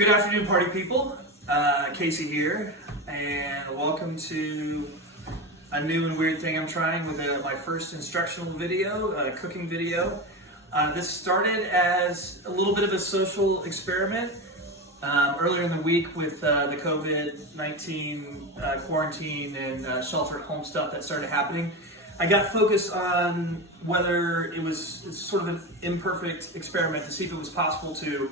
Good afternoon, party people. Casey here, and welcome to a new and weird thing I'm trying with my first instructional video, cooking video. This started as a little bit of a social experiment earlier in the week with the COVID-19 quarantine and shelter-at-home stuff that started happening. I got focused on whether it was sort of an imperfect experiment to see if it was possible to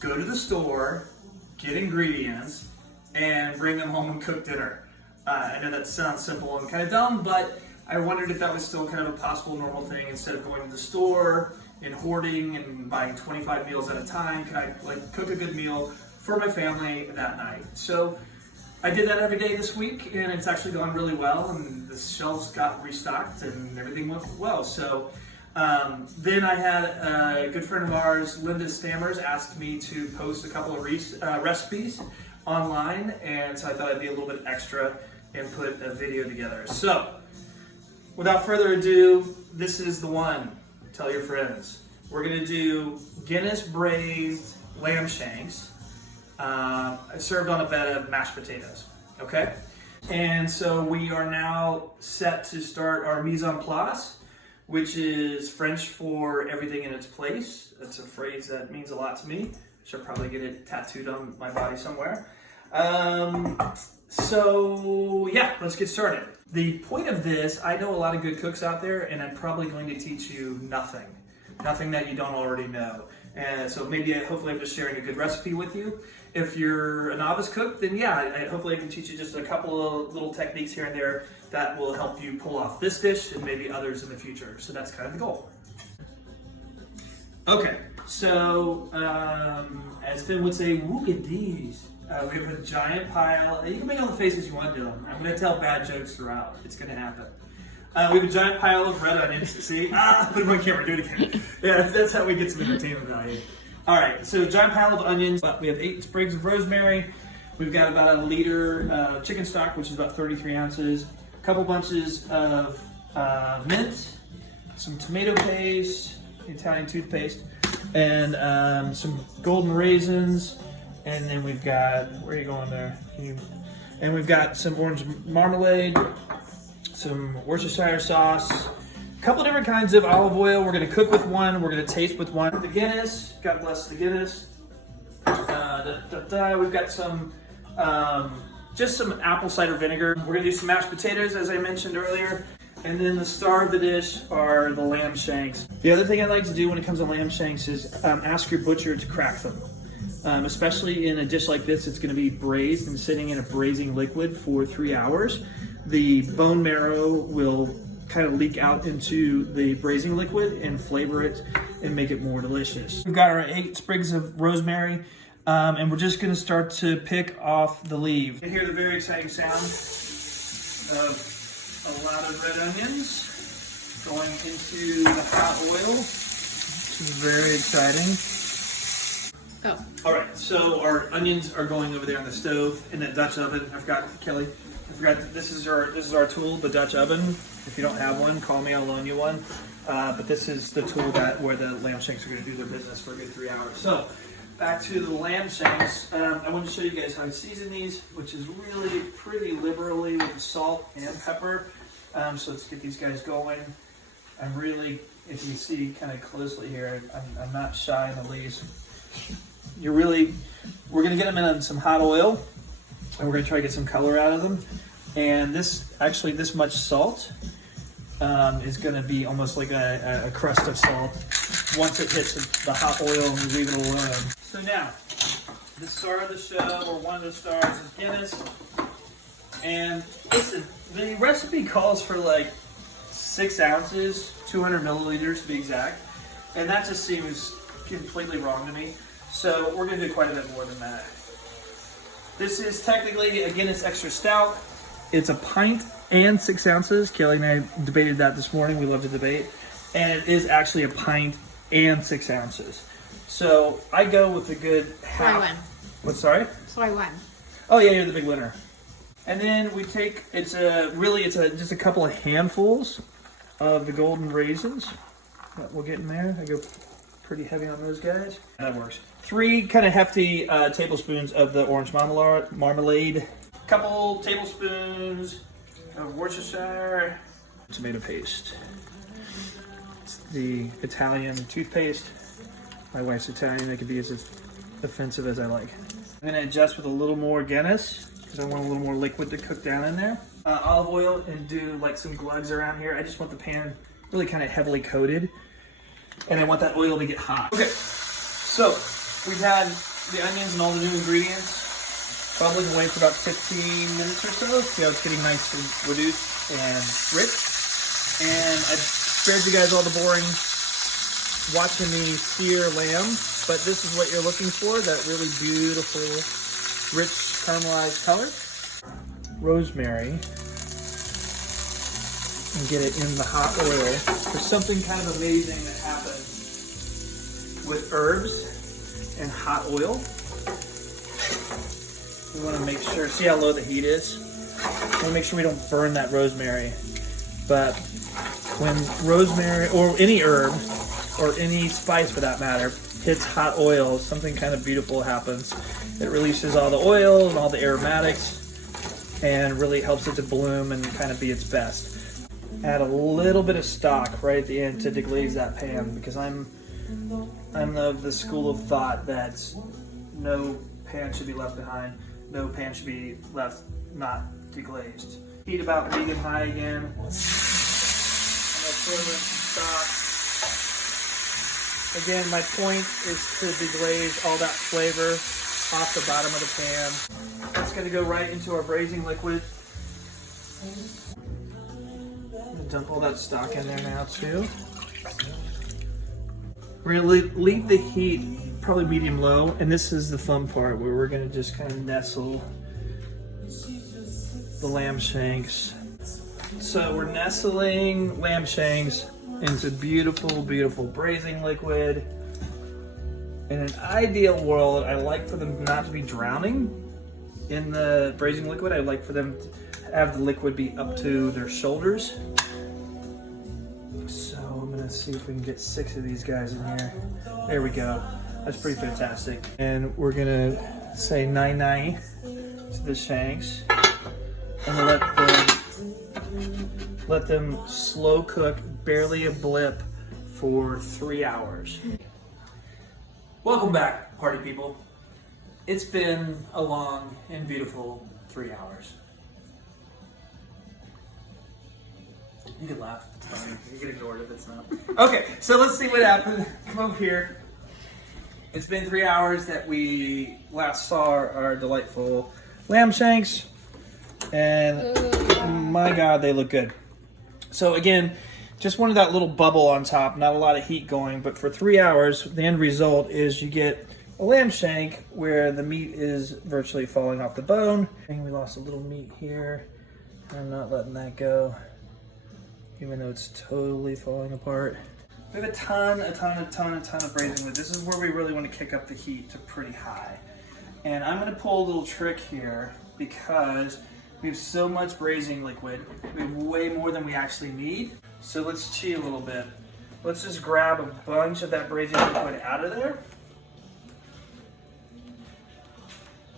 go to the store, get ingredients, and bring them home and cook dinner. I know that sounds simple and kind of dumb, but I wondered if that was still kind of a possible normal thing. Instead of going to the store and hoarding and buying 25 meals at a time, can I cook a good meal for my family that night? So I did that every day this week, and it's actually gone really well, and the shelves got restocked and everything went well. So then I had a good friend of ours, Linda Stammers, asked me to post a couple of recipes online, and so I thought I'd be a little bit extra and put a video together. So without further ado, this is the one. Tell your friends. We're gonna do Guinness braised lamb shanks served on a bed of mashed potatoes, okay? And so we are now set to start our mise en place, which is French for everything in its place. That's a phrase that means a lot to me. Should probably get it tattooed on my body somewhere. So yeah, let's get started. The point of this, I know a lot of good cooks out there, and I'm probably going to teach you nothing that you don't already know. And so hopefully I'm just sharing a good recipe with you. If you're a novice cook, then yeah, hopefully I can teach you just a couple of little techniques here and there that will help you pull off this dish and maybe others in the future. So that's kind of the goal. Okay, so as Finn would say, look at these. We have a giant pile. You can make all the faces you want to them. I'm going to tell bad jokes throughout. It's going to happen. We have a giant pile of red onions. See? Put them on camera. Do it again. Yeah, that's how we get some entertainment value. All right, so giant pile of onions. We have 8 sprigs of rosemary. We've got about 1 liter of chicken stock, which is about 33 ounces. A couple bunches of mint, some tomato paste, Italian toothpaste, and some golden raisins. And then we've got, where are you going there? And we've got some orange marmalade, some Worcestershire sauce, a couple different kinds of olive oil. We're going to cook with one. We're going to taste with one. The Guinness, God bless the Guinness. We've got some, just some apple cider vinegar. We're going to do some mashed potatoes, as I mentioned earlier. And then the star of the dish are the lamb shanks. The other thing I like to do when it comes to lamb shanks is ask your butcher to crack them. Especially in a dish like this, it's going to be braised and sitting in a braising liquid for 3 hours. The bone marrow will kind of leak out into the braising liquid and flavor it and make it more delicious. We've got our 8 sprigs of rosemary, and we're just going to start to pick off the leaves. You hear the very exciting sound of a lot of red onions going into the hot oil. This is very exciting. Oh. All right, so our onions are going over there on the stove in the Dutch oven. I forgot, Kelly. This is our tool, the Dutch oven. If you don't have one, call me. I'll loan you one. But this is the tool where the lamb shanks are going to do their business for a good 3 hours. So back to the lamb shanks. I want to show you guys how I season these, which is really pretty liberally with salt and pepper. So let's get these guys going. I'm really, if you see kind of closely here, I'm not shy in the least. We're going to get them in some hot oil, and we're going to try to get some color out of them. And this much salt is going to be almost like a crust of salt once it hits the hot oil and we leave it alone. So now, the star of the show, or one of the stars, is Guinness. And listen, the recipe calls for like 6 ounces, 200 milliliters to be exact. And that just seems completely wrong to me. So we're going to do quite a bit more than that. This is technically a Guinness Extra Stout. It's a pint and 6 ounces. Kelly and I debated that this morning. We love to debate. And it is actually a pint and 6 ounces. So I go with a good half. So I won. What, sorry? So I won. Oh yeah, you're the big winner. And then we take, just a couple of handfuls of the golden raisins that we'll get in there. I go pretty heavy on those guys. That works. 3 kind of hefty tablespoons of the orange marmalade. Couple tablespoons of Worcestershire tomato paste. It's the Italian toothpaste. My wife's Italian. It can be as offensive as I like. I'm gonna adjust with a little more Guinness because I want a little more liquid to cook down in there. Olive oil and do like some glugs around here. I just want the pan really kind of heavily coated, and I want that oil to get hot. Okay, so we've had the onions and all the new ingredients bubbling away for about 15 minutes or so. See how it's getting nice and reduced and rich. And I spared you guys all the boring watching me sear lamb, but this is what you're looking for, that really beautiful, rich caramelized color. Rosemary, and get it in the hot oil. There's something kind of amazing that happens with herbs and hot oil. We want to make sure, see how low the heat is? We want to make sure we don't burn that rosemary. But when rosemary, or any herb, or any spice for that matter, hits hot oil, something kind of beautiful happens. It releases all the oil and all the aromatics and really helps it to bloom and kind of be its best. Add a little bit of stock right at the end to deglaze that pan, because I'm of the school of thought that no pan should be left behind, no pan should be left not deglazed. Heat about medium high again. I'm gonna throw in some stock. Again, my point is to deglaze all that flavor off the bottom of the pan. That's going to go right into our braising liquid. I'm going to dump all that stock in there now too. We're going to leave the heat probably medium low, and this is the fun part where we're going to just kind of nestle the lamb shanks. So we're nestling lamb shanks into beautiful, beautiful braising liquid. In an ideal world, I like for them not to be drowning in the braising liquid. I like for them to have the liquid be up to their shoulders. So I'm gonna see if we can get 6 of these guys in here. There we go. That's pretty fantastic. And we're gonna say nine to the shanks and let them slow cook, barely a blip, for 3 hours. Welcome back, party people. It's been a long and beautiful 3 hours. You can laugh, it's fine. You can ignore it if it's not. Okay, so let's see what happened. Come over here. It's been 3 hours that we last saw our delightful lamb shanks, and my God, they look good. So again, just wanted that little bubble on top, not a lot of heat going, but for 3 hours, the end result is you get a lamb shank where the meat is virtually falling off the bone. And we lost a little meat here. I'm not letting that go, even though it's totally falling apart. We have a ton of braising wood. This is where we really want to kick up the heat to pretty high. And I'm going to pull a little trick here because we have so much braising liquid. We have way more than we actually need. So let's cheat a little bit. Let's just grab a bunch of that braising liquid out of there.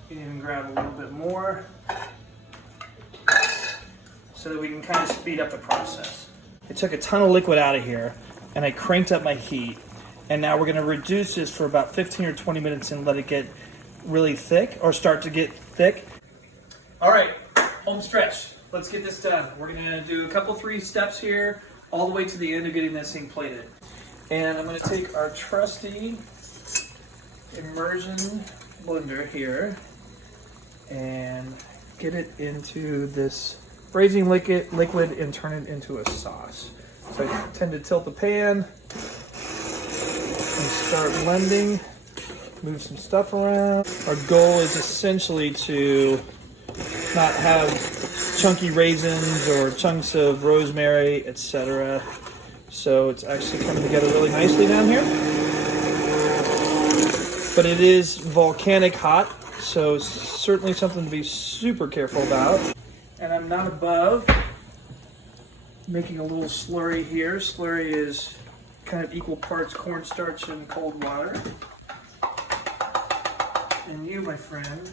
You can even grab a little bit more so that we can kind of speed up the process. I took a ton of liquid out of here and I cranked up my heat. And now we're gonna reduce this for about 15 or 20 minutes and let it get really thick, or start to get thick. All right, home stretch. Let's get this done. We're gonna do a couple 3 steps here, all the way to the end of getting this thing plated. And I'm gonna take our trusty immersion blender here and get it into this braising liquid and turn it into a sauce. So I tend to tilt the pan and start blending, move some stuff around. Our goal is essentially to not have chunky raisins or chunks of rosemary, etc. So it's actually coming together really nicely down here. But it is volcanic hot, so certainly something to be super careful about. And I'm not above making a little slurry here. Slurry is kind of equal parts cornstarch and cold water. And you, my friend,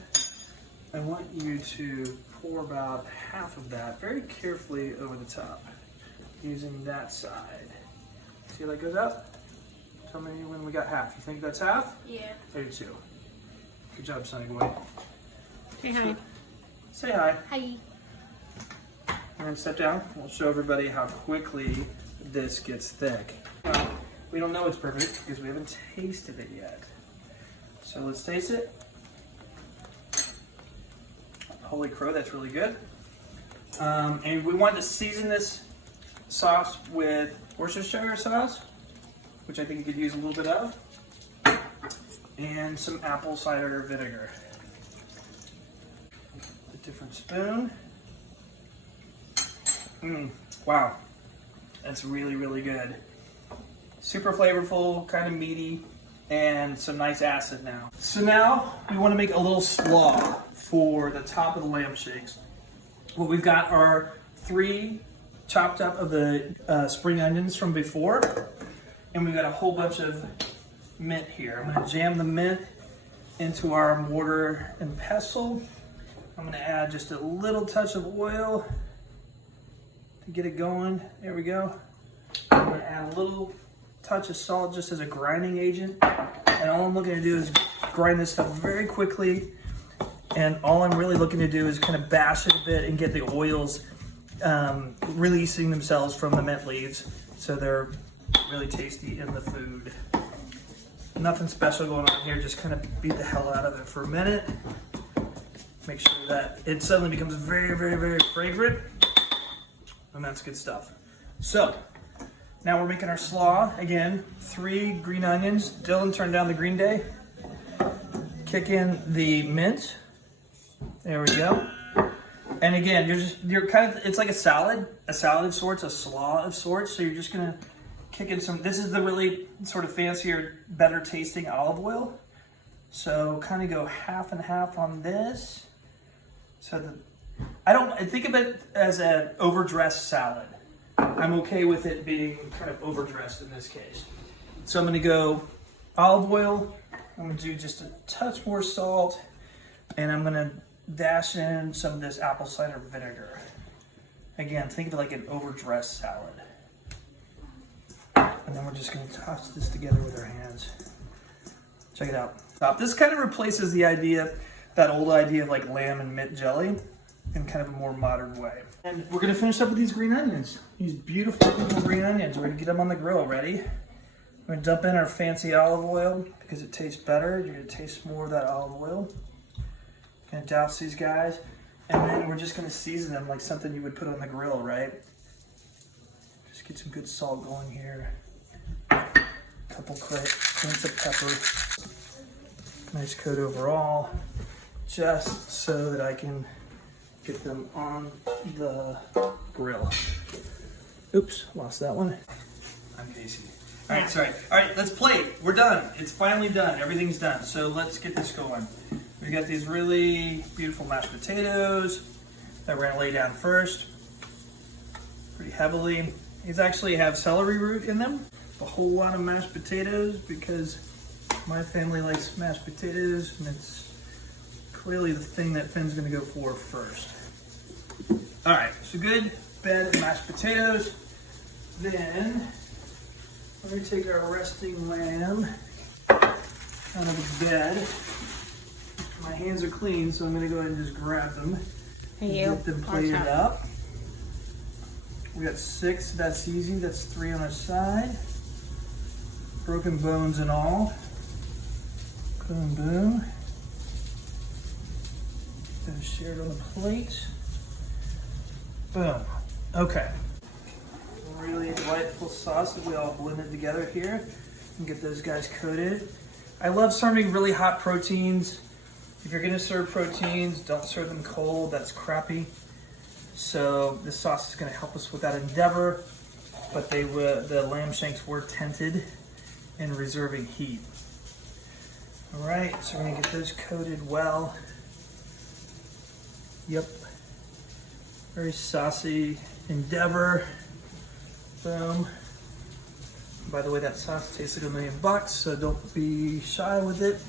I want you to pour about half of that very carefully over the top using that side. See how that goes up? Tell me when we got half. You think that's half? Yeah. I do too. Good job, Sonny boy. Say hi. Say hi. Hi. And then step down. We'll show everybody how quickly this gets thick. We don't know it's perfect because we haven't tasted it yet. So let's taste it. Holy crow, that's really good. And we want to season this sauce with Worcestershire sauce, which I think you could use a little bit of, and some apple cider vinegar. A different spoon. Wow, that's really, really good. Super flavorful, kind of meaty, and some nice acid now. So now we want to make a little slaw for the top of the lamb shanks. What we've got are 3 chopped up of the spring onions from before, and we've got a whole bunch of mint here. I'm going to jam the mint into our mortar and pestle. I'm going to add just a little touch of oil to get it going. There we go. I'm going to add a little touch of salt just as a grinding agent. And all I'm looking to do is grind this stuff very quickly. And all I'm really looking to do is kind of bash it a bit and get the oils releasing themselves from the mint leaves. So they're really tasty in the food. Nothing special going on here, just kind of beat the hell out of it for a minute. Make sure that it suddenly becomes very, very, very fragrant. And that's good stuff. So, now we're making our slaw. Again, 3 green onions. Dylan turned down the green day. Kick in the mint. There we go. And again, you're kind of, it's like a salad of sorts, a slaw of sorts. So you're just gonna kick in some, this is the really sort of fancier, better tasting olive oil. So kind of go half and half on this. So I think of it as an overdressed salad. I'm okay with it being kind of overdressed in this case. So I'm gonna go olive oil. I'm gonna do just a touch more salt, and I'm gonna dash in some of this apple cider vinegar. Again, think of it like an overdressed salad. And then we're just gonna toss this together with our hands. Check it out. This kind of replaces the idea, that old idea of like lamb and mint jelly in kind of a more modern way. And we're gonna finish up with these green onions. These beautiful, beautiful green onions. We're gonna get them on the grill, ready? We're gonna dump in our fancy olive oil because it tastes better. You're gonna taste more of that olive oil. Gonna douse these guys. And then we're just gonna season them like something you would put on the grill, right? Just get some good salt going here. Couple cranes of pepper. Nice coat overall. Just so that I can get them on the grill. Oops, lost that one. I'm Casey. All right, sorry. All right, let's plate. We're done. It's finally done. Everything's done. So let's get this going. We got these really beautiful mashed potatoes that we're gonna lay down first. Pretty heavily. These actually have celery root in them. A whole lot of mashed potatoes because my family likes mashed potatoes, and it's clearly the thing that Finn's gonna go for first. All right, so good bed of mashed potatoes. Then we're gonna take our resting lamb out of its bed. My hands are clean, so I'm gonna go ahead and just grab them and get them plated up. We got 6, that's easy, that's 3 on our side. Broken bones and all. Boom, boom. Then shared on the plate. Boom. Okay. Really delightful sauce that we all blended together here. And get those guys coated. I love serving really hot proteins. If you're gonna serve proteins, don't serve them cold, that's crappy. So this sauce is gonna help us with that endeavor, but the lamb shanks were tented and reserving heat. All right, so we're gonna get those coated well. Yep, very saucy endeavor. Boom. By the way, that sauce tastes like $1,000,000, so don't be shy with it.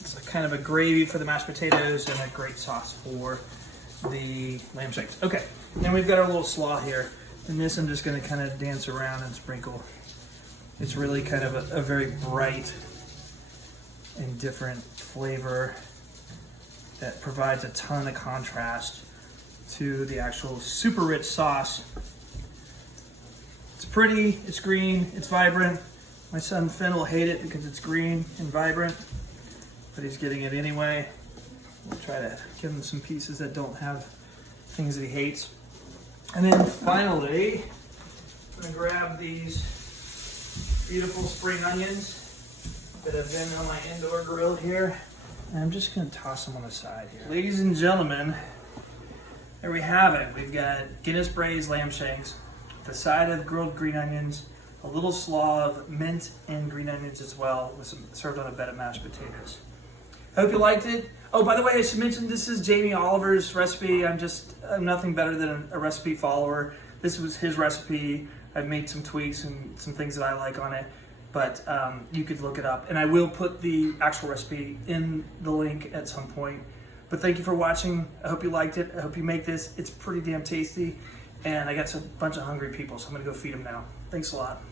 It's kind of a gravy for the mashed potatoes and a great sauce for the lamb shanks. Okay, then we've got our little slaw here. And this I'm just gonna kind of dance around and sprinkle. It's really kind of a very bright and different flavor that provides a ton of contrast to the actual super rich sauce. It's pretty, it's green, it's vibrant. My son Finn will hate it because it's green and vibrant, but he's getting it anyway. We'll try to give him some pieces that don't have things that he hates. And then finally, I'm gonna grab these beautiful spring onions that have been on my indoor grill here. And I'm just gonna toss them on the side here. Ladies and gentlemen, there we have it. We've got Guinness braised lamb shanks, the side of grilled green onions, a little slaw of mint and green onions as well, with some served on a bed of mashed potatoes. I hope you liked it. Oh, by the way, I should mention this is Jamie Oliver's recipe. I'm nothing better than a recipe follower. This was his recipe. I've made some tweaks and some things that I like on it, but you could look it up. And I will put the actual recipe in the link at some point. But thank you for watching. I hope you liked it. I hope you make this. It's pretty damn tasty. And I got a bunch of hungry people, so I'm gonna go feed them now. Thanks a lot.